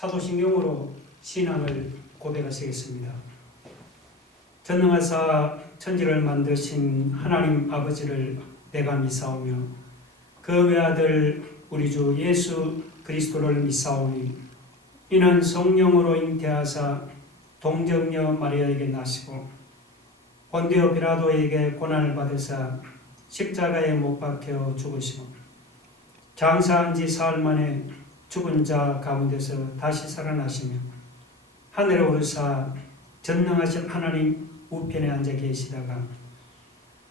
사도신경으로 신앙을 고백하시겠습니다. 전능하사 천지를 만드신 하나님 아버지를 내가 믿사오며 그 외아들 우리 주 예수 그리스도를 믿사오니 이는 성령으로 잉태하사 동정녀 마리아에게 나시고 본디오 빌라도에게 고난을 받으사 십자가에 못 박혀 죽으시고 장사한 지 사흘 만에 죽은 자 가운데서 다시 살아나시며 하늘에 오르사 전능하신 하나님 우편에 앉아 계시다가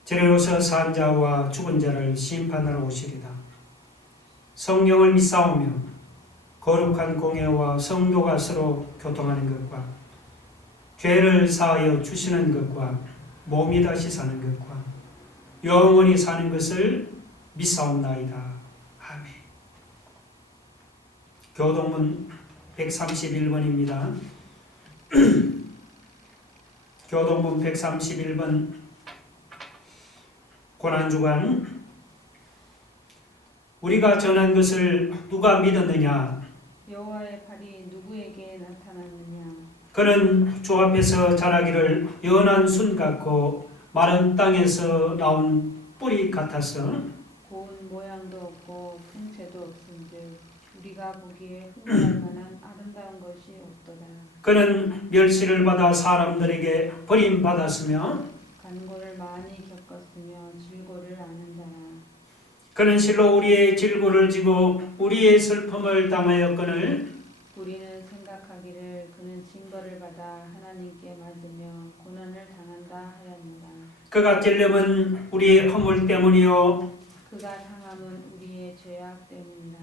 저리로서 산 자와 죽은 자를 심판하러 오시리다. 성령을 믿사오며 거룩한 공예와 성도가 서로 교통하는 것과 죄를 사하여 주시는 것과 몸이 다시 사는 것과 영원히 사는 것을 믿사옵나이다. 아멘. 교동문 131번입니다. 교동문 131번 고난주간 우리가 전한 것을 누가 믿었느냐? 여호와의 팔이 누구에게 나타났느냐? 그는 주 앞에서 자라기를 연한 순 같고 마른 땅에서 나온 뿌리 같아서 고운 모양도 없고 풍채도 없은즉 우리가 보기에 흠모할 만한 아름다운 것이 없도다. 그는 멸시를 받아 사람들에게 버림받았으며 간고를 많이 겪었으며 질고를 아는 자라. 그는 실로 우리의 질고를 지고 우리의 슬픔을 당하였거늘 우리는 생각하기를 그는 징벌을 받아 하나님께 맞으며 고난을 당한다 하였노라. 그가 찔림은 우리의 허물 때문이요 그가 상함은 우리의 죄악 때문이라.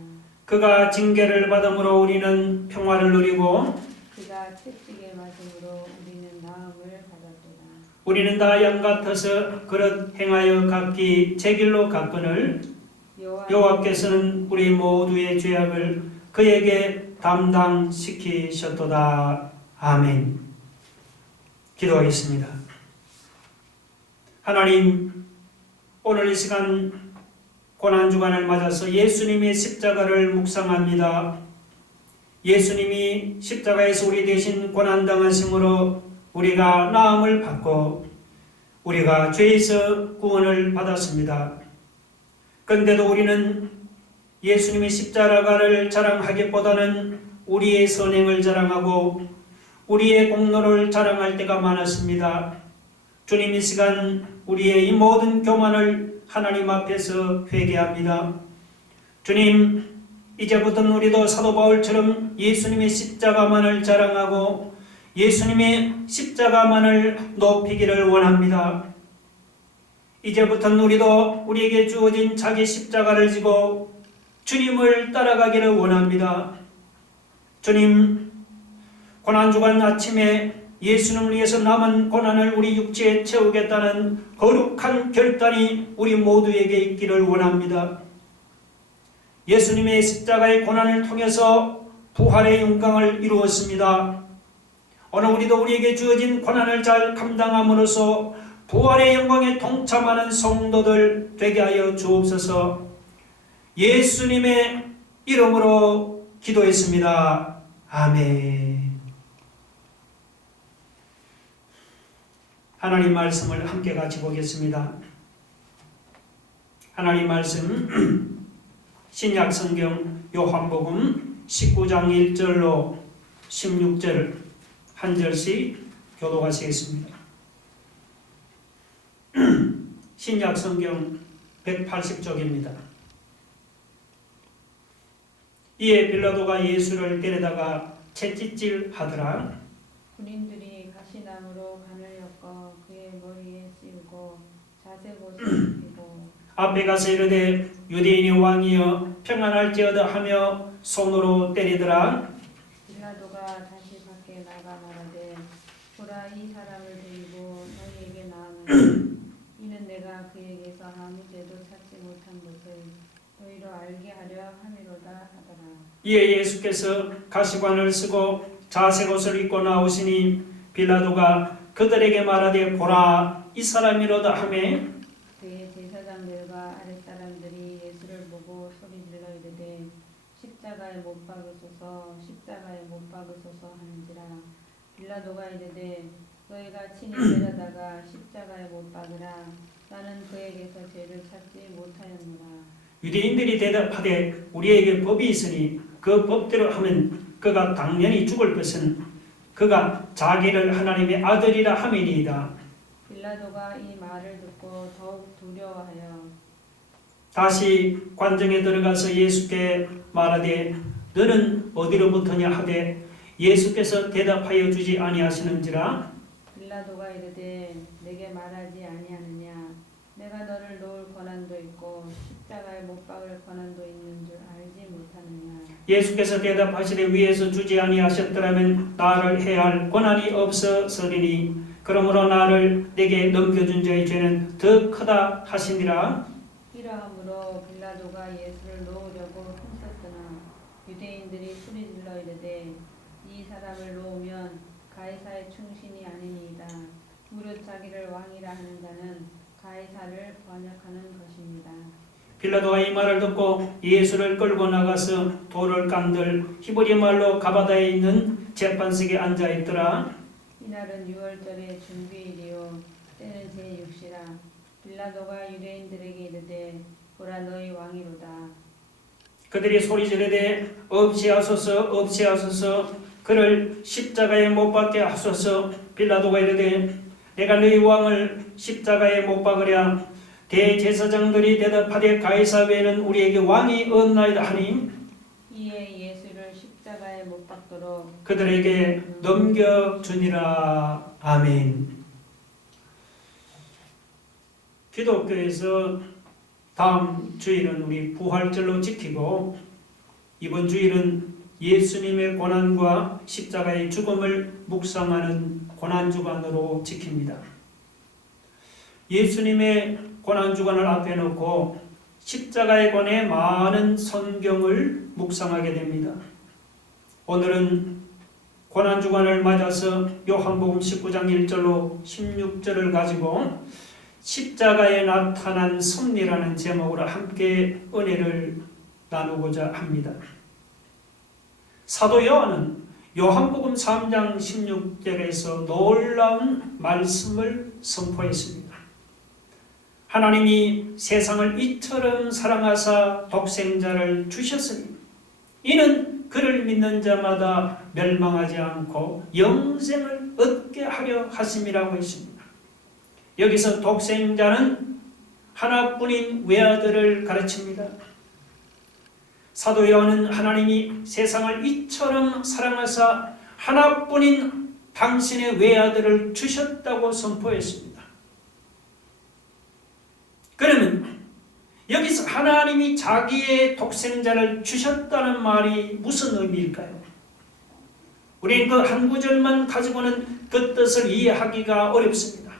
그가 징계를 받음으로 우리는 평화를 누리고 그가 채찍에 맞음으로 우리는 나음을 받았도다. 우리는 다 양 같아서 그릇 행하여 각기 제 길로 갔거늘 여호와께서는 우리 모두의 죄악을 그에게 담당시키셨도다. 아멘. 기도하겠습니다. 하나님, 오늘 이 시간 고난주간을 맞아서 예수님의 십자가를 묵상합니다. 예수님이 십자가에서 우리 대신 고난당하심으로 우리가 나음을 받고 우리가 죄에서 구원을 받았습니다. 그런데도 우리는 예수님의 십자가를 자랑하기보다는 우리의 선행을 자랑하고 우리의 공로를 자랑할 때가 많았습니다. 주님, 이 시간 우리의 이 모든 교만을 하나님 앞에서 회개합니다. 주님, 이제부터는 우리도 사도 바울처럼 예수님의 십자가만을 자랑하고 예수님의 십자가만을 높이기를 원합니다. 이제부터는 우리도 우리에게 주어진 자기 십자가를 지고 주님을 따라가기를 원합니다. 주님, 고난주간 아침에 예수님을 위해서 남은 고난을 우리 육체에 채우겠다는 거룩한 결단이 우리 모두에게 있기를 원합니다. 예수님의 십자가의 고난을 통해서 부활의 영광을 이루었습니다. 오늘 우리도 우리에게 주어진 고난을 잘 감당함으로써 부활의 영광에 동참하는 성도들 되게 하여 주옵소서. 예수님의 이름으로 기도했습니다. 아멘. 하나님 말씀을 함께 같이 보겠습니다. 하나님 말씀 신약 성경 요한복음 19장 1절로 16절 한 절씩 교독하시겠습니다. 신약 성경 180쪽입니다. 이에 빌라도가 예수를 데려다가 채찍질 하더라. 군인들이 가시나무로 간을 엮어 그의 머리에 씌우고 자색옷을 입히고 앞에 가서 이르되 유대인의 왕이여 평안할지어다 하며 손으로 때리더라. 빌라도가 다시 밖에 나가 말하되 보라, 이 사람을 데리고 너희에게 나아노니 이는 내가 그에게서 아무 죄도 찾지 못한 것을 너희로 알게 하려 함이로다 하더라. 이에 예수께서 가시관을 쓰고 자색옷을 입고 나오시니 빌라도가 그들에게 말하되 보라, 이 사람이로다 하매 그의 제사장들과 아랫사람들이 예수를 보고 소리질러 이르되 십자가에 못 박으소서, 십자가에 못 박으소서 하는지라. 빌라도가 이르되 너희가 친히 데려다가 십자가에 못 박으라. 나는 그에게서 죄를 찾지 못하였노라. 유대인들이 대답하되 우리에게 법이 있으니 그 법대로 하면 그가 당연히 죽을 것은 그가 자기를 하나님의 아들이라 함이니이다. 빌라도가 이 말을 듣고 더욱 두려워하여 다시 관정에 들어가서 예수께 말하되 너는 어디로부터냐 하되 예수께서 대답하여 주지 아니하시는지라. 빌라도가 이르되 내게 말하지 아니하느냐. 내가 너를 놓을 권한도 있고 십자가에 못 박을 권한도 있는 줄 알지 못하느냐. 예수께서 대답하시되 위에서 주지 아니하셨더라면 나를 해야 할 권한이 없었으리니 그러므로 나를 내게 넘겨준 자의 죄는 더 크다 하시니라. 이러함으로 빌라도가 예수를 놓으려고 힘썼으나 유대인들이 소리질러 이르되 이 사람을 놓으면 가이사의 충신이 아니니이다. 무릇 자기를 왕이라 하는 자는 가이사를 번역하는 것입니다. 빌라도가 이 말을 듣고 예수를 끌고 나가서 돌을 깐들 히브리 말로 가바다에 있는 재판석에 앉아 있더라. 이날은 6월절의 준비일이요 때는 제6시라. 빌라도가 유대인들에게 이르되 보라 너희 왕이로다. 그들이 소리지르되 없이하소서 없이하소서 그를 십자가에 못 박게 하소서. 빌라도가 이르되 내가 너희 왕을 십자가에 못 박으랴. 대제사장들이 대답하되 가이사 외에는 우리에게 왕이 없나이다 하니 이에 예수를 십자가에 못 박도록 그들에게 넘겨주니라. 아멘. 기독교에서 다음 주일은 우리 부활절로 지키고 이번 주일은 예수님의 고난과 십자가의 죽음을 묵상하는 고난주간으로 지킵니다. 예수님의 고난주간을 앞에 놓고 십자가에 관해 많은 성경을 묵상하게 됩니다. 오늘은 고난주간을 맞아서 요한복음 19장 1절로 16절을 가지고 십자가에 나타난 섭리라는 제목으로 함께 은혜를 나누고자 합니다. 사도 요한은 요한복음 3장 16절에서 놀라운 말씀을 선포했습니다. 하나님이 세상을 이처럼 사랑하사 독생자를 주셨으니 이는 그를 믿는 자마다 멸망하지 않고 영생을 얻게 하려 하심이라고 했습니다. 여기서 독생자는 하나뿐인 외아들을 가르칩니다. 사도 요한은 하나님이 세상을 이처럼 사랑하사 하나뿐인 당신의 외아들을 주셨다고 선포했습니다. 그러면 여기서 하나님이 자기의 독생자를 주셨다는 말이 무슨 의미일까요? 우리는 그 한 구절만 가지고는 그 뜻을 이해하기가 어렵습니다.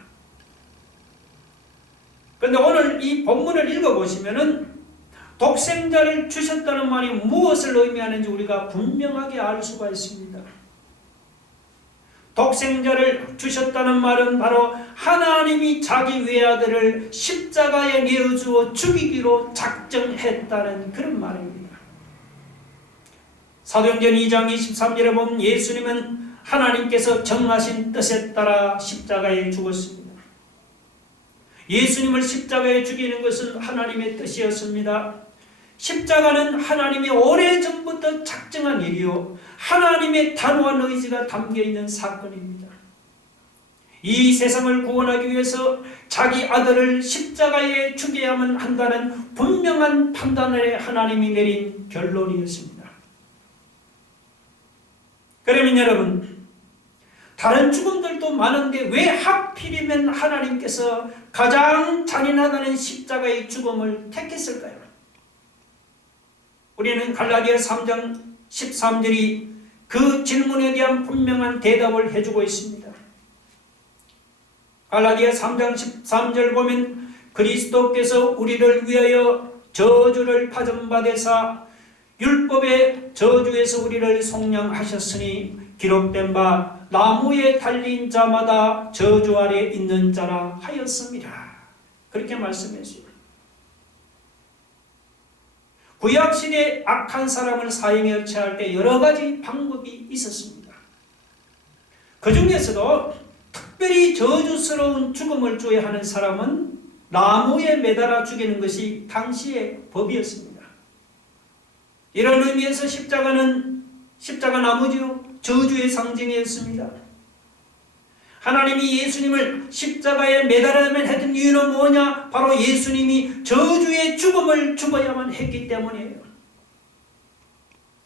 그런데 오늘 이 본문을 읽어보시면은 독생자를 주셨다는 말이 무엇을 의미하는지 우리가 분명하게 알 수가 있습니다. 독생자를 주셨다는 말은 바로 하나님이 자기 외아들을 십자가에 내어주어 죽이기로 작정했다는 그런 말입니다. 사도행전 2장 23절에 보면 예수님은 하나님께서 정하신 뜻에 따라 십자가에 죽었습니다. 예수님을 십자가에 죽이는 것은 하나님의 뜻이었습니다. 십자가는 하나님이 오래전부터 작정한 일이요 하나님의 단호한 의지가 담겨있는 사건입니다. 이 세상을 구원하기 위해서 자기 아들을 십자가에 죽여야만 한다는 분명한 판단을 하나님이 내린 결론이었습니다. 그러면 여러분, 다른 죽음들도 많은데 왜 하필이면 하나님께서 가장 잔인하다는 십자가의 죽음을 택했을까요? 우리는 갈라디아 3장 13절이 그 질문에 대한 분명한 대답을 해주고 있습니다. 갈라디아 3장 13절 보면 그리스도께서 우리를 위하여 저주를 받음받으사 율법의 저주에서 우리를 속량하셨으니 기록된 바 나무에 달린 자마다 저주 아래 있는 자라 하였습니다. 그렇게 말씀했어요. 구약시대에 악한 사람을 사형에 처할 때 여러 가지 방법이 있었습니다. 그 중에서도 특별히 저주스러운 죽음을 줘야 하는 사람은 나무에 매달아 죽이는 것이 당시의 법이었습니다. 이런 의미에서 십자가 나무지요, 저주의 상징이었습니다. 하나님이 예수님을 십자가에 매달아야만 했던 이유는 뭐냐? 바로 예수님이 저주의 죽음을 죽어야만 했기 때문이에요.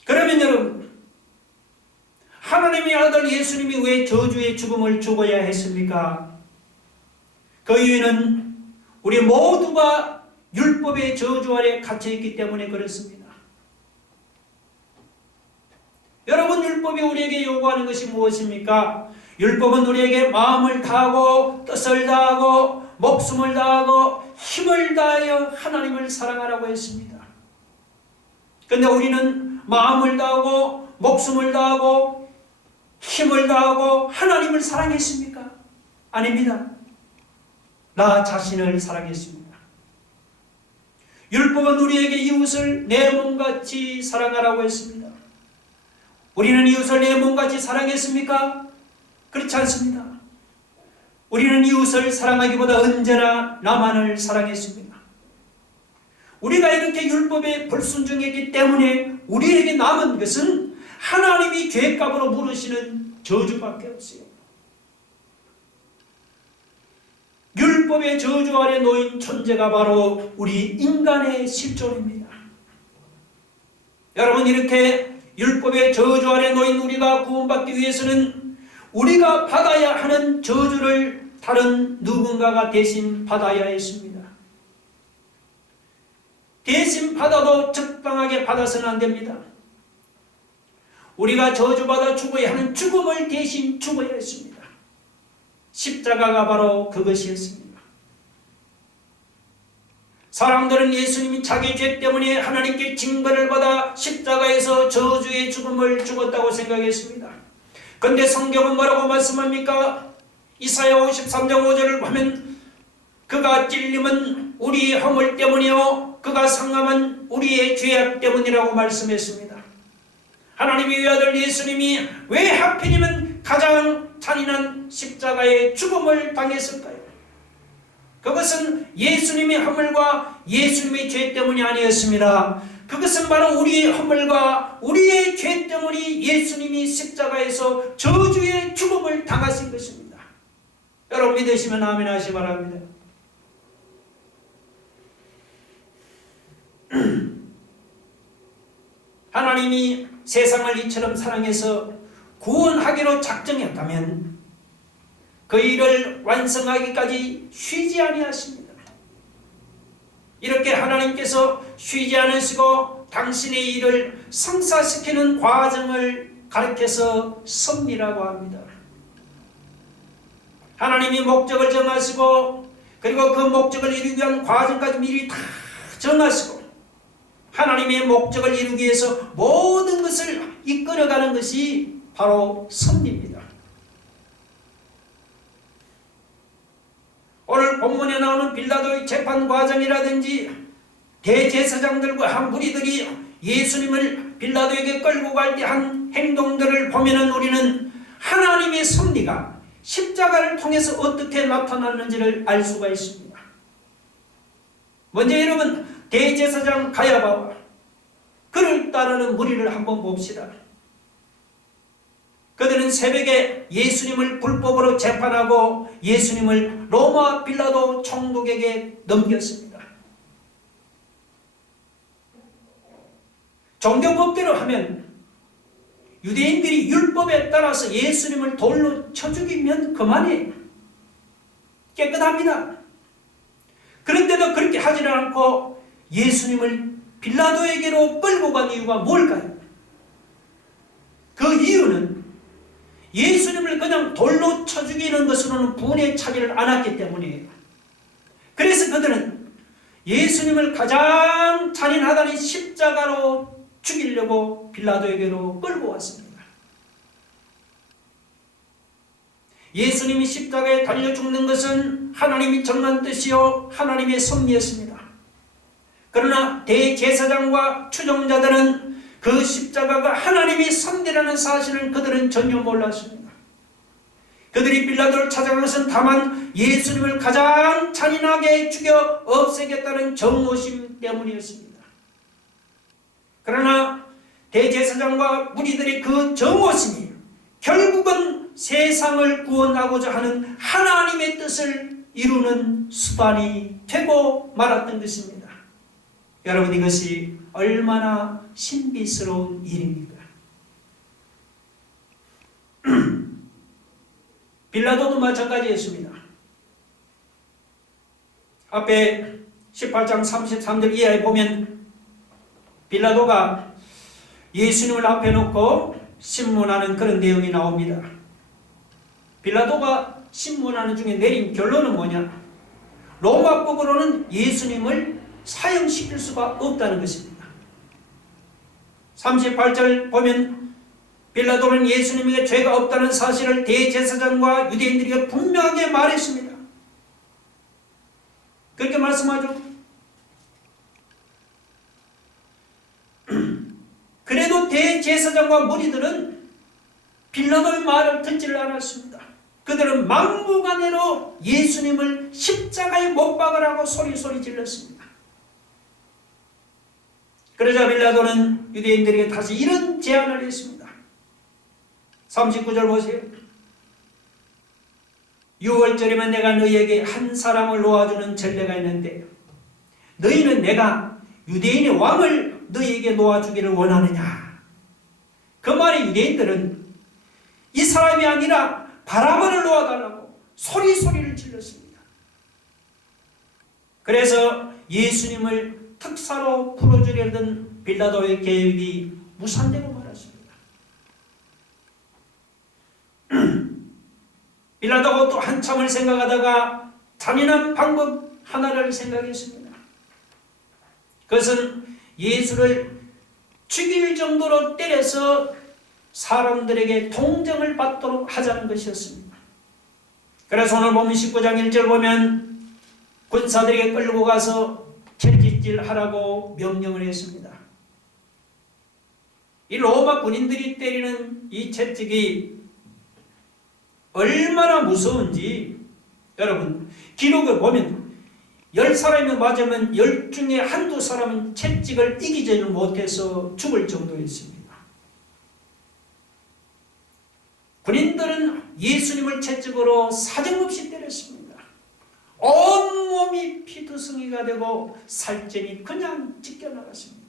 그러면 여러분, 하나님의 아들 예수님이 왜 저주의 죽음을 죽어야 했습니까? 그 이유는 우리 모두가 율법의 저주 아래 갇혀있기 때문에 그렇습니다. 여러분, 율법이 우리에게 요구하는 것이 무엇입니까? 율법은 우리에게 마음을 다하고 뜻을 다하고 목숨을 다하고 힘을 다하여 하나님을 사랑하라고 했습니다. 그런데 우리는 마음을 다하고 목숨을 다하고 힘을 다하고 하나님을 사랑했습니까? 아닙니다. 나 자신을 사랑했습니다. 율법은 우리에게 이웃을 내 몸같이 사랑하라고 했습니다. 우리는 이웃을 내 몸같이 사랑했습니까? 그렇지 않습니다. 우리는 이웃을 사랑하기보다 언제나 나만을 사랑했습니다. 우리가 이렇게 율법에 불순종했기 때문에 우리에게 남은 것은 하나님이 죄값으로 물으시는 저주밖에 없어요. 율법의 저주 아래 놓인 존재가 바로 우리 인간의 실존입니다. 여러분, 이렇게 율법의 저주 아래 놓인 우리가 구원받기 위해서는 우리가 받아야 하는 저주를 다른 누군가가 대신 받아야 했습니다. 대신 받아도 적당하게 받아서는 안 됩니다. 우리가 저주받아 죽어야 하는 죽음을 대신 죽어야 했습니다. 십자가가 바로 그것이었습니다. 사람들은 예수님이 자기 죄 때문에 하나님께 징벌을 받아 십자가에서 저주의 죽음을 죽었다고 생각했습니다. 그런데 성경은 뭐라고 말씀합니까? 이사야 53장 5절을 보면 그가 찔림은 우리의 허물 때문이요 그가 상함은 우리의 죄악 때문이라고 말씀했습니다. 하나님의 외아들 예수님이 왜 하필이면 가장 잔인한 십자가의 죽음을 당했을까요? 그것은 예수님의 허물과 예수님의 죄 때문이 아니었습니다. 그것은 바로 우리의 허물과 우리의 죄 때문에 예수님이 십자가에서 저주의 죽음을 당하신 것입니다. 여러분 믿으시면 아멘 하시기 바랍니다. 하나님이 세상을 이처럼 사랑해서 구원하기로 작정했다면 그 일을 완성하기까지 쉬지 아니하십니다. 이렇게 하나님께서 쉬지 않으시고 당신의 일을 성사시키는 과정을 가르쳐서 섭리라고 합니다. 하나님이 목적을 정하시고 그리고 그 목적을 이루기 위한 과정까지 미리 다 정하시고 하나님의 목적을 이루기 위해서 모든 것을 이끌어가는 것이 바로 섭리입니다. 오늘 본문에 나오는 빌라도의 재판 과정이라든지 대제사장들과 한 무리들이 예수님을 빌라도에게 끌고 갈 때 한 행동들을 보면 우리는 하나님의 섭리가 십자가를 통해서 어떻게 나타났는지를 알 수가 있습니다. 먼저 여러분 대제사장 가야바와 그를 따르는 무리를 한번 봅시다. 그들은 새벽에 예수님을 불법으로 재판하고 예수님을 로마 빌라도 총독에게 넘겼습니다. 종교법대로 하면 유대인들이 율법에 따라서 예수님을 돌로 쳐 죽이면 그만이에요. 깨끗합니다. 그런데도 그렇게 하지는 않고 예수님을 빌라도에게로 끌고 간 이유가 뭘까요? 그 이유는 예수님을 그냥 돌로 쳐 죽이는 것으로는 분에 차지를 않았기 때문이에요. 그래서 그들은 예수님을 가장 잔인하다는 십자가로 죽이려고 빌라도에게로 끌고 왔습니다. 예수님이 십자가에 달려 죽는 것은 하나님이 정한 뜻이요 하나님의 섭리였습니다. 그러나 대제사장과 추종자들은 그 십자가가 하나님의 선대라는 사실을 그들은 전혀 몰랐습니다. 그들이 빌라도를 찾아간 것은 다만 예수님을 가장 잔인하게 죽여 없애겠다는 정오심 때문이었습니다. 그러나 대제사장과 무리들의 그 정오심이 결국은 세상을 구원하고자 하는 하나님의 뜻을 이루는 수단이 되고 말았던 것입니다. 여러분, 이것이 얼마나 신비스러운 일입니까? 빌라도도 마찬가지였습니다. 앞에 18장 33절 이하에 보면 빌라도가 예수님을 앞에 놓고 신문하는 그런 내용이 나옵니다. 빌라도가 신문하는 중에 내린 결론은 뭐냐? 로마법으로는 예수님을 사형시킬 수가 없다는 것입니다. 38절 보면 빌라도는 예수님에게 죄가 없다는 사실을 대제사장과 유대인들에게 분명하게 말했습니다. 그렇게 말씀하죠. 그래도 대제사장과 무리들은 빌라도의 말을 듣지를 않았습니다. 그들은 막무가내로 예수님을 십자가에 못 박으라고 소리 질렀습니다. 그러자 빌라도는 유대인들에게 다시 이런 제안을 했습니다. 39절 보세요. 6월절이면 내가 너희에게 한 사람을 놓아주는 전례가 있는데 너희는 내가 유대인의 왕을 너희에게 놓아주기를 원하느냐? 그 말에 유대인들은 이 사람이 아니라 바라바를 놓아달라고 소리를 질렀습니다. 그래서 예수님을 특사로 풀어주려던 빌라도의 계획이 무산되고 말았습니다. 빌라도가 또 한참을 생각하다가 잔인한 방법 하나를 생각했습니다. 그것은 예수를 죽일 정도로 때려서 사람들에게 동정을 받도록 하자는 것이었습니다. 그래서 오늘 보면 19장 1절 보면 군사들에게 끌고 가서 채찍질 하라고 명령을 했습니다. 이 로마 군인들이 때리는 이 채찍이 얼마나 무서운지 여러분, 기록을 보면 10사람이 맞으면 10 중에 한두 사람은 채찍을 이기지 못해서 죽을 정도였습니다. 군인들은 예수님을 채찍으로 사정없이 때렸습니다. 온몸이 피투성이가 되고 살점이 그냥 찢겨나갔습니다.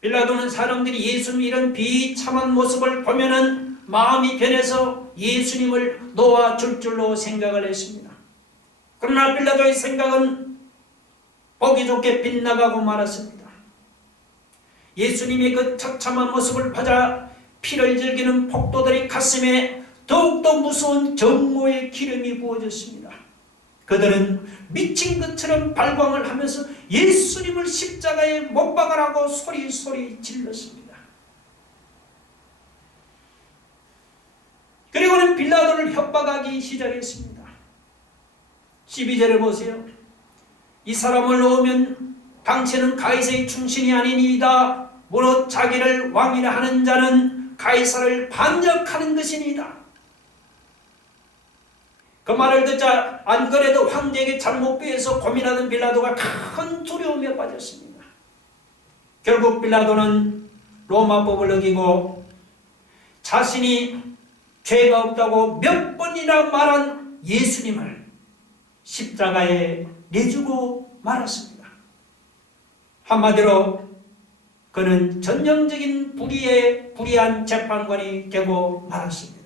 빌라도는 사람들이 예수님 이런 비참한 모습을 보면은 마음이 변해서 예수님을 놓아줄 줄로 생각을 했습니다. 그러나 빌라도의 생각은 보기 좋게 빗나가고 말았습니다. 예수님의 그 처참한 모습을 보자 피를 즐기는 폭도들의 가슴에 더욱더 무서운 정오의 기름이 부어졌습니다. 그들은 미친 것처럼 발광을 하면서 예수님을 십자가에 못 박으라고 소리 질렀습니다. 그리고는 빌라도를 협박하기 시작했습니다. 12절을 보세요. 이 사람을 놓으면 당신은 가이사의 충신이 아니니이다. 무릇 자기를 왕이라 하는 자는 가이사를 반역하는 것이니이다. 그 말을 듣자 안 그래도 황제에게 잘못 비해서 고민하는 빌라도가 큰 두려움에 빠졌습니다. 결국 빌라도는 로마법을 어기고 자신이 죄가 없다고 몇 번이나 말한 예수님을 십자가에 내주고 말았습니다. 한마디로 그는 전형적인 불의한 재판관이 되고 말았습니다.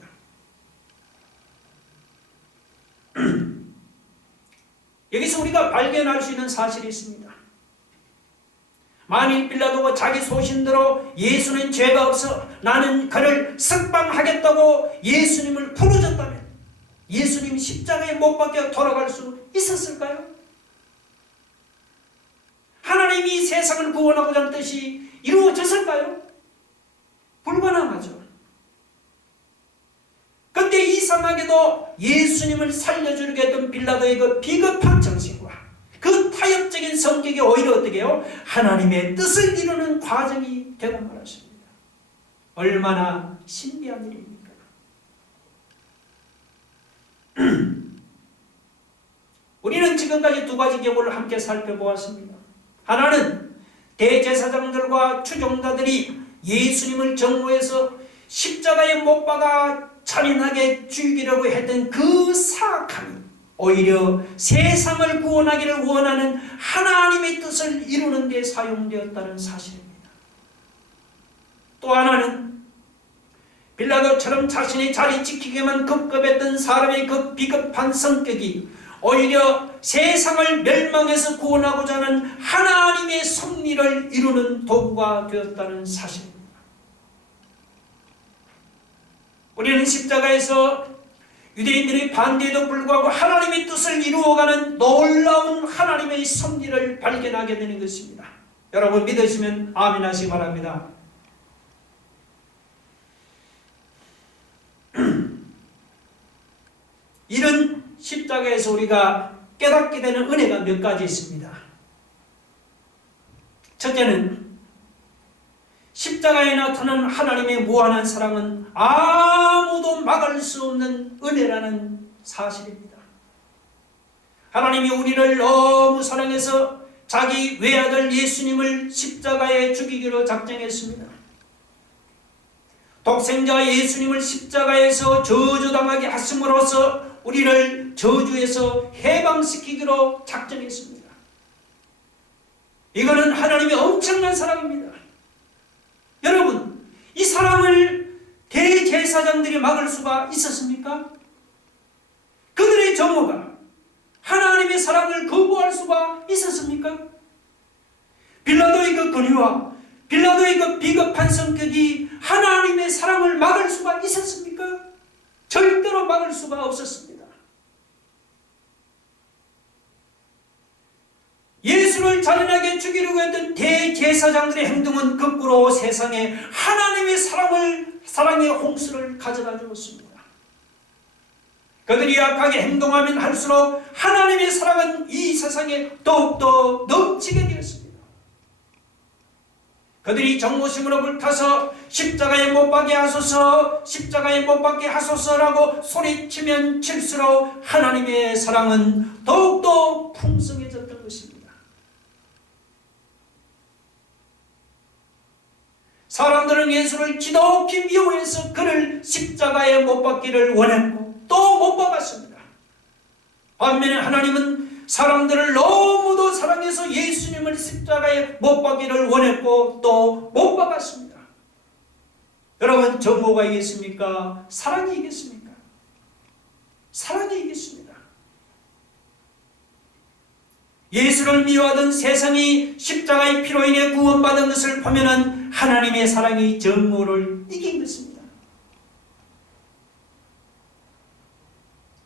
여기서 우리가 발견할 수 있는 사실이 있습니다. 만일 빌라도가 자기 소신대로 예수는 죄가 없어 나는 그를 석방하겠다고 예수님을 부르짖었다면 예수님이 십자가에 못 박혀 돌아갈 수 있었을까요? 하나님이 세상을 구원하고자 하는 뜻이 이루어졌을까요? 불가능하죠. 그런데 이상하게도 예수님을 살려주려고 했던 빌라도의 그 비겁한 정신과 타협적인 성격이 오히려 어떻게 해요? 하나님의 뜻을 이루는 과정이 되고 말았습니다. 얼마나 신비한 일입니까? 우리는 지금까지 두 가지 경우를 함께 살펴보았습니다. 하나는 대제사장들과 추종자들이 예수님을 정오해서 십자가에 못 박아 잔인하게 죽이려고 했던 그 사악함이 오히려 세상을 구원하기를 원하는 하나님의 뜻을 이루는 데 사용되었다는 사실입니다. 또 하나는 빌라도처럼 자신의 자리 지키기만 급급했던 사람의 그 비겁한 성격이 오히려 세상을 멸망해서 구원하고자 하는 하나님의 섭리를 이루는 도구가 되었다는 사실입니다. 우리는 십자가에서 유대인들의 반대에도 불구하고 하나님의 뜻을 이루어가는 놀라운 하나님의 섭리를 발견하게 되는 것입니다. 여러분 믿으시면 아멘 하시기 바랍니다. 이런 십자가에서 우리가 깨닫게 되는 은혜가 몇 가지 있습니다. 첫째는 십자가에 나타난 하나님의 무한한 사랑은 아무도 막을 수 없는 은혜라는 사실입니다. 하나님이 우리를 너무 사랑해서 자기 외아들 예수님을 십자가에 죽이기로 작정했습니다. 독생자 예수님을 십자가에서 저주당하게 하심으로써 우리를 저주에서 해방시키기로 작정했습니다. 이거는 하나님의 엄청난 사랑입니다. 여러분, 이 사랑을 대제사장들이 막을 수가 있었습니까? 그들의 정오가 하나님의 사랑을 거부할 수가 있었습니까? 빌라도의 그 권위와 빌라도의 그 비겁한 성격이 하나님의 사랑을 막을 수가 있었습니까? 절대로 막을 수가 없었습니다. 예수를 잔인하게 죽이려고 했던 대제사장들의 행동은 거꾸로 세상에 하나님의 사랑의 홍수를 가져다 주었습니다. 그들이 악하게 행동하면 할수록 하나님의 사랑은 이 세상에 더욱더 넘치게 되었습니다. 그들이 정오심으로 불타서 십자가에 못 박게 하소서, 십자가에 못 박게 하소서라고 소리치면 칠수록 하나님의 사랑은 더욱더 풍성해졌던 것입니다. 사람들은 예수를 지독히 미워해서 그를 십자가에 못 박기를 원했고 또 못 박았습니다. 반면에 하나님은 사람들을 너무도 사랑해서 예수님을 십자가에 못 박기를 원했고 또 못 박았습니다. 여러분, 정오가 이겠습니까? 사랑이 이겠습니까? 사랑이 이겠습니다. 예수를 미워하던 세상이 십자가의 피로 인해 구원받은 것을 보면은 하나님의 사랑이 정오를 이긴 것입니다.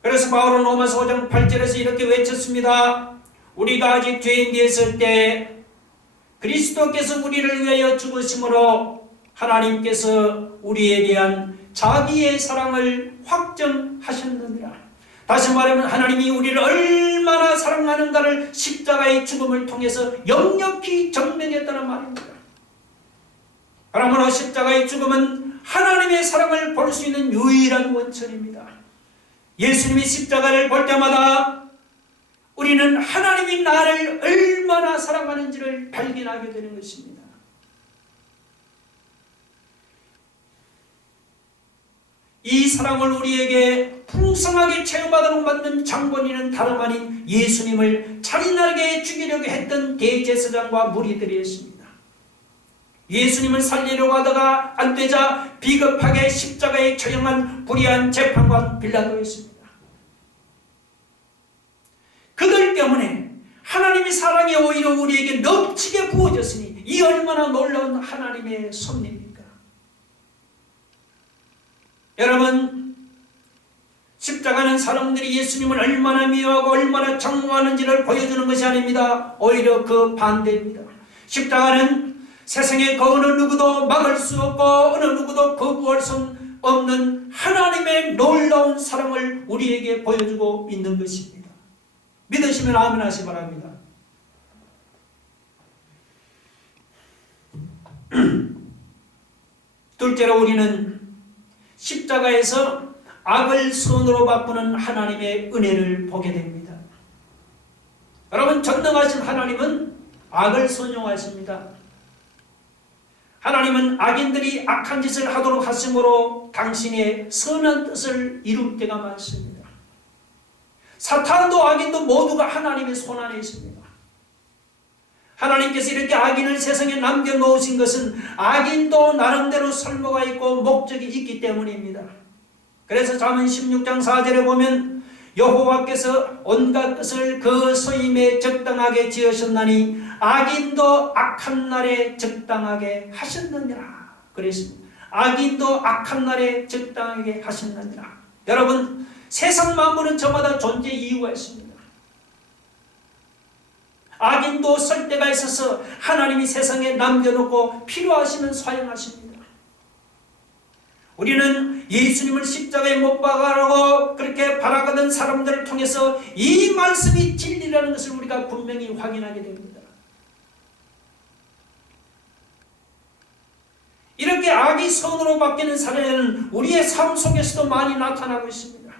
그래서 바울은 로마서 5장 8절에서 이렇게 외쳤습니다. 우리가 아직 죄인 되었을 때 그리스도께서 우리를 위하여 죽으심으로 하나님께서 우리에 대한 자기의 사랑을 확정하셨느니라. 다시 말하면 하나님이 우리를 얼마나 사랑하는가를 십자가의 죽음을 통해서 역력히 증명했다는 말입니다. 그러므로 십자가의 죽음은 하나님의 사랑을 볼 수 있는 유일한 원천입니다. 예수님이 십자가를 볼 때마다 우리는 하나님이 나를 얼마나 사랑하는지를 발견하게 되는 것입니다. 이 사랑을 우리에게 풍성하게 체험하도록 만든 장본인은 다름 아닌 예수님을 잔인하게 죽이려고 했던 대제사장과 무리들이었습니다. 예수님을 살리려고 하다가 안 되자 비겁하게 십자가에 처형한 불의한 재판관 빌라도였습니다. 그들 때문에 하나님의 사랑이 오히려 우리에게 넘치게 부어졌으니 이 얼마나 놀라운 하나님의 섭리입니까? 여러분, 십자가는 사람들이 예수님을 얼마나 미워하고 얼마나 정오하는지를 보여주는 것이 아닙니다. 오히려 그 반대입니다. 십자가는 세상에 그 어느 누구도 막을 수 없고 어느 누구도 거부할 수 없는 하나님의 놀라운 사랑을 우리에게 보여주고 있는 것입니다. 믿으시면 아멘 하시기 바랍니다. 둘째로 우리는 십자가에서 악을 선으로 바꾸는 하나님의 은혜를 보게 됩니다. 여러분, 전능하신 하나님은 악을 선용하십니다. 하나님은 악인들이 악한 짓을 하도록 하심으로 당신의 선한 뜻을 이룰 때가 많습니다. 사탄도 악인도 모두가 하나님의 손 안에 있습니다. 하나님께서 이렇게 악인을 세상에 남겨놓으신 것은 악인도 나름대로 설모가 있고 목적이 있기 때문입니다. 그래서 잠언 16장 4절에 보면 여호와께서 온갖 것을 그 소임에 적당하게 지으셨나니 악인도 악한 날에 적당하게 하셨느니라 그랬습니다. 악인도 악한 날에 적당하게 하셨느니라. 여러분, 세상 만물은 저마다 존재 이유가 있습니다. 악인도 설 때가 있어서 하나님이 세상에 남겨놓고 필요하시면 사용하십니다. 우리는 예수님을 십자가에 못 박아라고 그렇게 바라거든 사람들을 통해서 이 말씀이 진리라는 것을 우리가 분명히 확인하게 됩니다. 이렇게 악이 선으로 바뀌는 사례는 우리의 삶 속에서도 많이 나타나고 있습니다.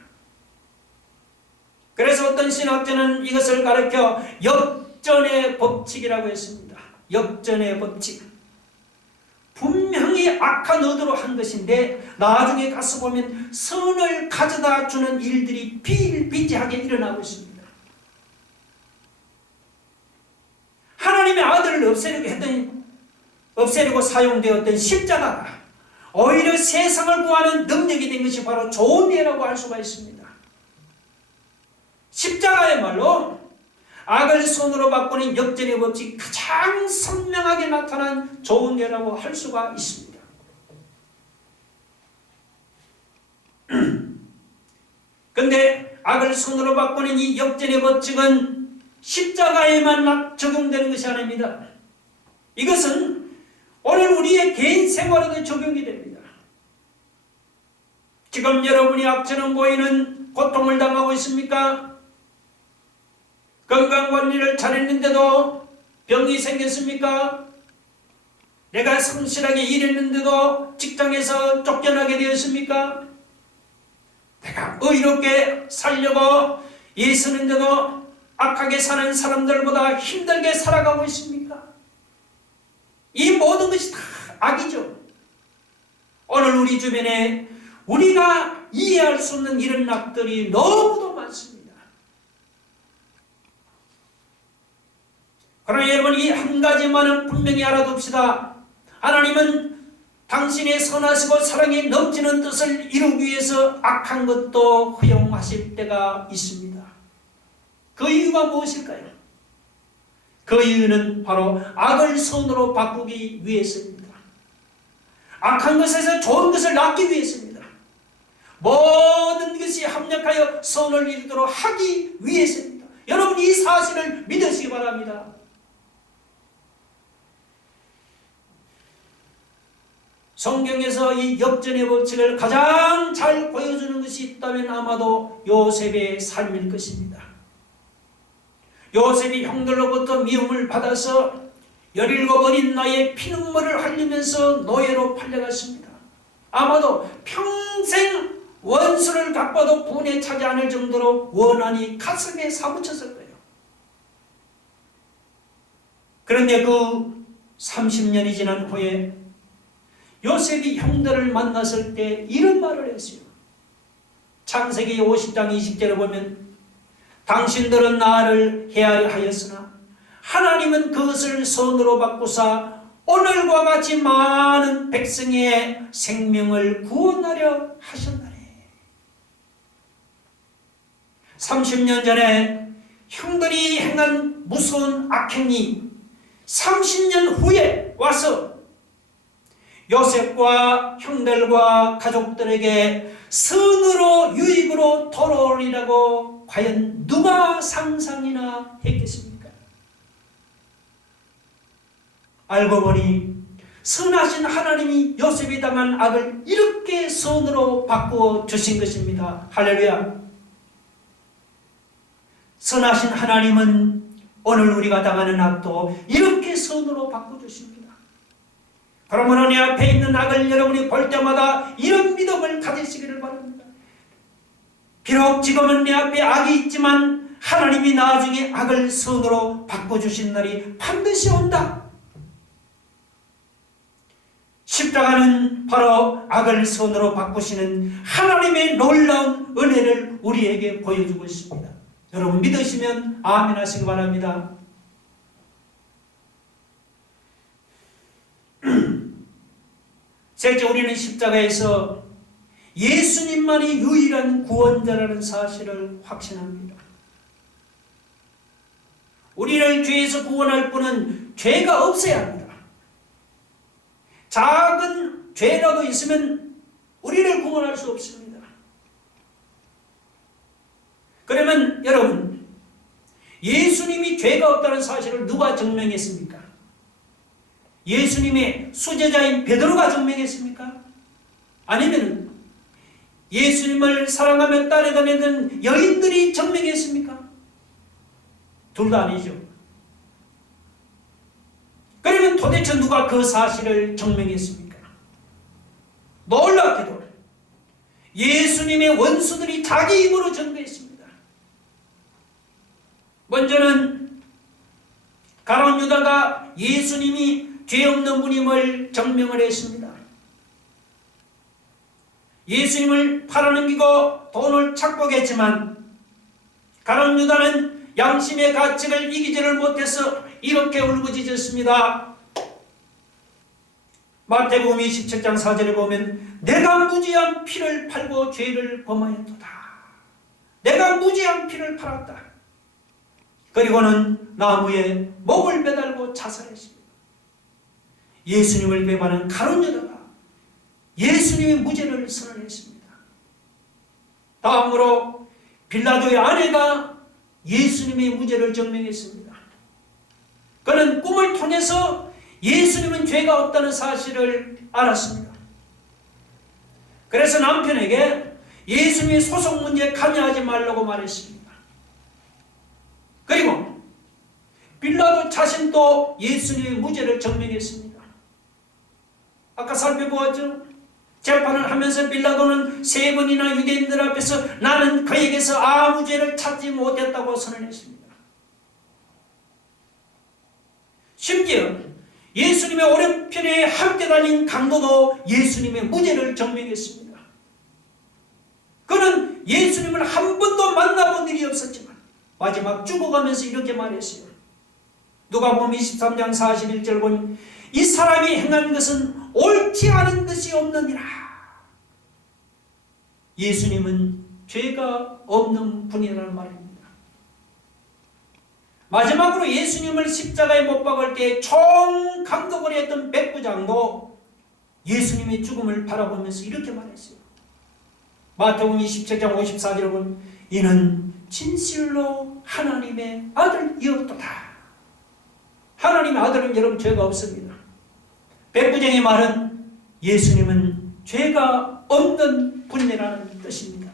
그래서 어떤 신학자는 이것을 가르쳐 역전의 법칙이라고 했습니다. 역전의 법칙. 분명히 악한 의도로 한 것인데 나중에 가서 보면 선을 가져다 주는 일들이 비일비재하게 일어나고 있습니다. 하나님의 아들을 없애려고 사용되었던 십자가가 오히려 세상을 구하는 능력이 된 것이 바로 좋은 예라고 할 수가 있습니다. 십자가야말로 악을 손으로 바꾸는 역전의 법칙이 가장 선명하게 나타난 좋은 예라고 할 수가 있습니다. 그런데 악을 손으로 바꾸는 이 역전의 법칙은 십자가에만 적용되는 것이 아닙니다. 이것은 오늘 우리의 개인 생활에도 적용이 됩니다. 지금 여러분이 악처럼 보이는 고통을 당하고 있습니까? 건강관리를 잘했는데도 병이 생겼습니까? 내가 성실하게 일했는데도 직장에서 쫓겨나게 되었습니까? 내가 의롭게 살려고 애쓰는데도 악하게 사는 사람들보다 힘들게 살아가고 있습니까? 이 모든 것이 다 악이죠. 오늘 우리 주변에 우리가 이해할 수 없는 이런 악들이 너무도 많습니다. 그러나 여러분, 이 한 가지만은 분명히 알아둡시다. 하나님은 당신의 선하시고 사랑이 넘치는 뜻을 이루기 위해서 악한 것도 허용하실 때가 있습니다. 그 이유가 무엇일까요? 그 이유는 바로 악을 선으로 바꾸기 위해서입니다. 악한 것에서 좋은 것을 낳기 위해서입니다. 모든 것이 합력하여 선을 이루도록 하기 위해서입니다. 여러분, 이 사실을 믿으시기 바랍니다. 성경에서 이 역전의 법칙을 가장 잘 보여주는 것이 있다면 아마도 요셉의 삶일 것입니다. 요셉이 형들로부터 미움을 받아서 17 어린 나이에 피눈물을 흘리면서 노예로 팔려갔습니다. 아마도 평생 원수를 갚아도 분에 차지 않을 정도로 원한이 가슴에 사무쳤을 거예요. 그런데 그 30년이 지난 후에 요셉이 형들을 만났을 때 이런 말을 했어요. 창세기 50장 20절에 보면 당신들은 나를 헤아려 하였으나 하나님은 그것을 선으로 바꾸사 오늘과 같이 많은 백성의 생명을 구원하려 하셨나니. 30년 전에 형들이 행한 무서운 악행이 30년 후에 와서 요셉과 형들과 가족들에게 선으로 유익으로 돌아오리라고 과연 누가 상상이나 했겠습니까? 알고 보니 선하신 하나님이 요셉이 당한 악을 이렇게 선으로 바꾸어 주신 것입니다. 할렐루야. 선하신 하나님은 오늘 우리가 당하는 악도 이렇게 선으로 바꿔주십니다. 그러므로 내 앞에 있는 악을 여러분이 볼 때마다 이런 믿음을 가지시기를 바랍니다. 비록 지금은 내 앞에 악이 있지만 하나님이 나중에 악을 선으로 바꿔주신 날이 반드시 온다. 십자가는 바로 악을 선으로 바꾸시는 하나님의 놀라운 은혜를 우리에게 보여주고 있습니다. 여러분 믿으시면 아멘 하시기 바랍니다. 셋째, 우리는 십자가에서 예수님만이 유일한 구원자라는 사실을 확신합니다. 우리를 죄에서 구원할 분은 죄가 없어야 합니다. 작은 죄라도 있으면 우리를 구원할 수 없습니다. 그러면 여러분, 예수님이 죄가 없다는 사실을 누가 증명했습니까? 예수님의 수제자인 베드로가 증명했습니까? 아니면 예수님을 사랑하며 따라다니던 여인들이 증명했습니까? 둘 다 아니죠. 그러면 도대체 누가 그 사실을 증명했습니까? 놀랍게도 예수님의 원수들이 자기 입으로 증거했습니다. 먼저는 가룟 유다가 예수님이 죄 없는 분임을 증명을 했습니다. 예수님을 팔아넘기고 돈을 착복했지만 가룟 유다는 양심의 가책을 이기지를 못해서 이렇게 울부짖었습니다. 마태복음 27장 4절에 보면 내가 무지한 피를 팔고 죄를 범하였도다. 내가 무지한 피를 팔았다. 그리고는 나무에 목을 매달고 자살했습니다. 예수님을 배반한 가룟 유다가 예수님의 무죄를 선언했습니다. 다음으로 빌라도의 아내가 예수님의 무죄를 증명했습니다. 그는 꿈을 통해서 예수님은 죄가 없다는 사실을 알았습니다. 그래서 남편에게 예수님의 소송 문제에 관여하지 말라고 말했습니다. 그리고 빌라도 자신도 예수님의 무죄를 증명했습니다. 아까 살펴보았죠? 재판을 하면서 빌라도는 3번이나 유대인들 앞에서 나는 그에게서 아무 죄를 찾지 못했다고 선언했습니다. 심지어 예수님의 오른편에 함께 다닌 강도도 예수님의 무죄를 증명했습니다. 그는 예수님을 한 번도 만나본 일이 없었지만 마지막 죽어가면서 이렇게 말했어요. 누가복음 23장 41절 보면 이 사람이 행한 것은 옳지 않은 것이 없느니라. 예수님은 죄가 없는 분이라는 말입니다. 마지막으로 예수님을 십자가에 못 박을 때 총감독을 했던 백부장도 예수님의 죽음을 바라보면서 이렇게 말했어요. 마태복음 27장 54절에 보면 이는 진실로 하나님의 아들이었도다. 하나님의 아들은 여러분 죄가 없습니다. 백부장의 말은 예수님은 죄가 없는 분이라는 뜻입니다.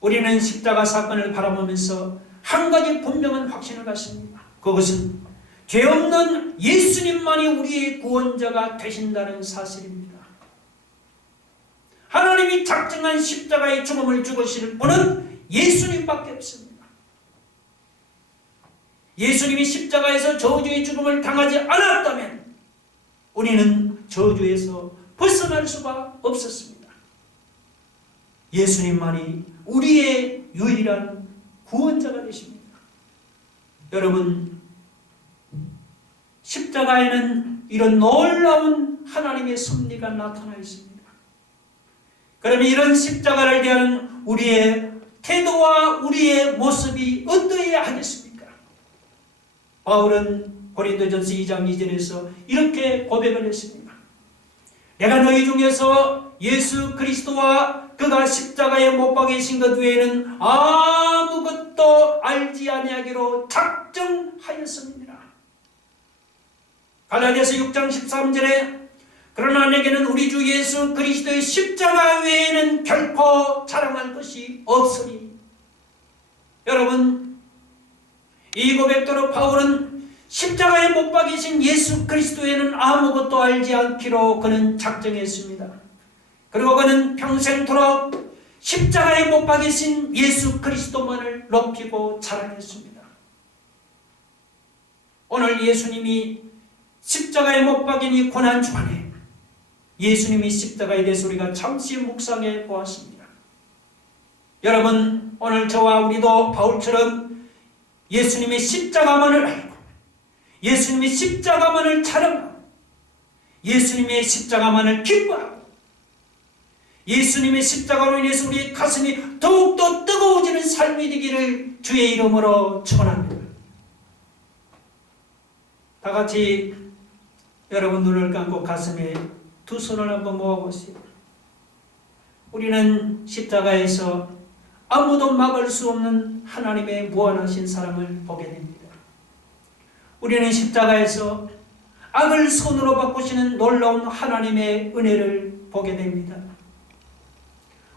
우리는 십자가 사건을 바라보면서 한 가지 분명한 확신을 갖습니다. 그것은 죄 없는 예수님만이 우리의 구원자가 되신다는 사실입니다. 하나님이 작정한 십자가의 죽음을 죽으실 분은 예수님밖에 없습니다. 예수님이 십자가에서 저주의 죽음을 당하지 않았다면 우리는 저주에서 벗어날 수가 없었습니다. 예수님만이 우리의 유일한 구원자가 되십니다. 여러분, 십자가에는 이런 놀라운 하나님의 섭리가 나타나 있습니다. 그러면 이런 십자가를 대하는 우리의 태도와 우리의 모습이 어떠해야 하겠습니까? 바울은 고린도전서 2장 2절에서 이렇게 고백을 했습니다. 내가 너희 중에서 예수 그리스도와 그가 십자가에 못 박히신 것 외에는 아무것도 알지 아니하기로 작정하였습니다. 갈라디아서 6장 13절에 그러나 내게는 우리 주 예수 그리스도의 십자가 외에는 결코 자랑할 것이 없으니. 여러분, 이 고백대로 바울은 십자가에 못 박이신 예수 그리스도에는 아무것도 알지 않기로 그는 작정했습니다. 그리고 그는 평생토록 십자가에 못 박이신 예수 그리스도만을 높이고 자랑했습니다. 오늘 예수님이 십자가에 못 박인 이 고난주간에 예수님이 십자가에 대해서 우리가 잠시 묵상해 보았습니다. 여러분, 오늘 저와 우리도 바울처럼 예수님의 십자가만을 알고 예수님의 십자가만을 자랑하고 예수님의 십자가만을 기뻐하고 예수님의 십자가로 인해서 우리의 가슴이 더욱더 뜨거워지는 삶이 되기를 주의 이름으로 축원합니다. 다 같이 여러분 눈을 감고 가슴에 두 손을 한번 모아보세요. 우리는 십자가에서 아무도 막을 수 없는 하나님의 무한하신 사랑을 보게 됩니다. 우리는 십자가에서 악을 손으로 바꾸시는 놀라운 하나님의 은혜를 보게 됩니다.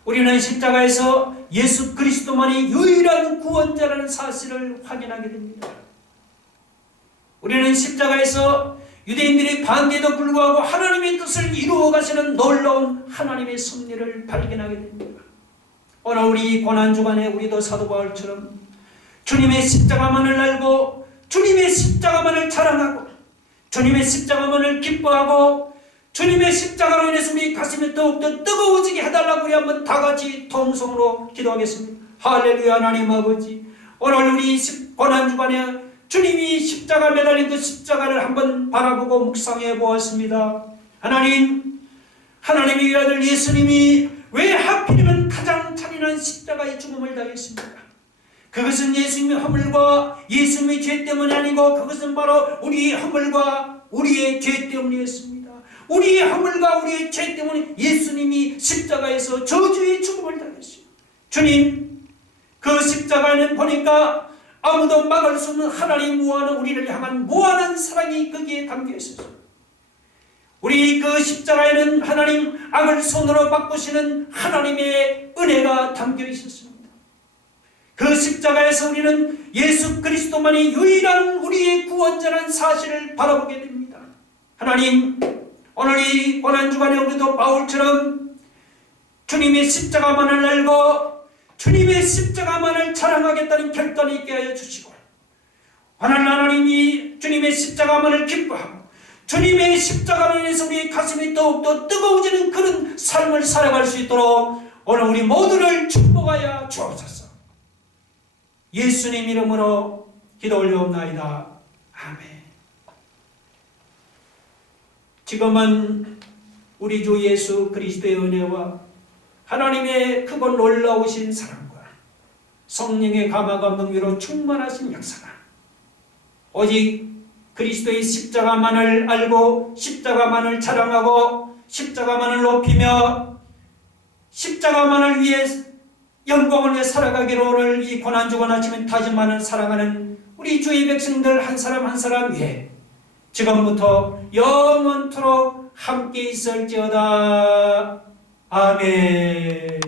우리는 십자가에서 예수 그리스도만이 유일한 구원자라는 사실을 확인하게 됩니다. 우리는 십자가에서 유대인들의 반대에도 불구하고 하나님의 뜻을 이루어 가시는 놀라운 하나님의 섭리를 발견하게 됩니다. 오늘 우리 고난주간에 우리도 사도 바울처럼 주님의 십자가만을 알고 주님의 십자가만을 자랑하고 주님의 십자가만을 기뻐하고 주님의 십자가로 인해서 우리 가슴이 더욱더 뜨거워지게 해달라고 우리 한번 다 같이 통성으로 기도하겠습니다. 할렐루야. 하나님 아버지, 오늘 우리 고난주간에 주님이 십자가 매달린 그 십자가를 한번 바라보고 묵상해 보았습니다. 하나님의 위아들 예수님이 왜 하필이면 가장 잔인한 십자가의 죽음을 당했습니까? 그것은 예수님의 허물과 예수님의 죄 때문이 아니고 그것은 바로 우리의 허물과 우리의 죄 때문이었습니다. 우리의 허물과 우리의 죄 때문에 예수님이 십자가에서 저주의 죽음을 당했어요. 주님, 그 십자가에는 보니까 아무도 막을 수 없는 하나님 무한한 우리를 향한 무한한 사랑이 거기에 담겨 있었어요. 우리 그 십자가에는 하나님 악을 손으로 바꾸시는 하나님의 은혜가 담겨 있었습니다. 그 십자가에서 우리는 예수 그리스도만이 유일한 우리의 구원자라는 사실을 바라보게 됩니다. 하나님, 오늘 이 고난주간에 우리도 바울처럼 주님의 십자가만을 알고 주님의 십자가만을 자랑하겠다는 결단이 있게 하여 주시고, 하나님이 주님의 십자가만을 기뻐하고 주님의 십자가로 인해서 우리의 가슴이 더욱더 뜨거워지는 그런 삶을 살아갈 수 있도록 오늘 우리 모두를 축복하여 주옵소서. 예수님 이름으로 기도 올려옵나이다. 아멘. 지금은 우리 주 예수 그리스도의 은혜와 하나님의 크고 놀라우신 사랑과 성령의 감화가 능력으로 충만하신 역사가 오직 그리스도의 십자가만을 알고 십자가만을 자랑하고 십자가만을 높이며 십자가만을 위해 영광을 위해 살아가기로 오늘 이 고난주간 아침에 다짐하는 사랑하는 우리 주의 백성들 한 사람 한 사람 위해 지금부터 영원토록 함께 있을지어다. 아멘.